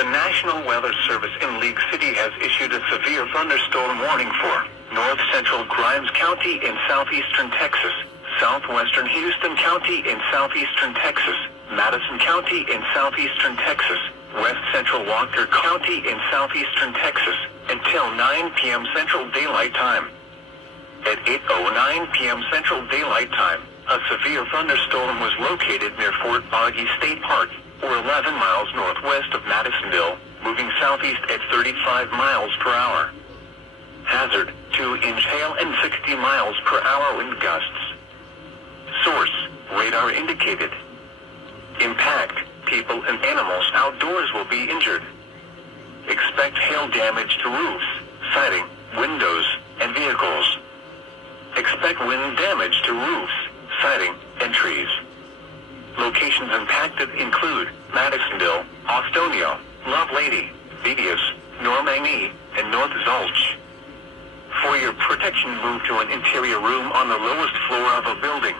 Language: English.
The National Weather Service in League City has issued a severe thunderstorm warning for north central Grimes County in southeastern Texas, southwestern Houston County in southeastern Texas, Madison County in southeastern Texas, west central Walker County in southeastern Texas, until 9 p.m. Central Daylight Time. At 8:09 p.m. Central Daylight Time, a severe thunderstorm was located near Fort Boggy State Park, or 11 miles northwest of Madisonville, moving southeast at 35 miles per hour. Hazard, 2-inch hail and 60 miles per hour wind gusts. Source, radar indicated. Impact, people and animals outdoors will be injured. Expect hail damage to roofs, siding, windows, and vehicles. Expect wind damage to roofs, siding, and trees. Locations impacted include Madisonville, Austonio, Lovelady, Vegas, Normangee, and North Zulch. For your protection, move to an interior room on the lowest floor of a building.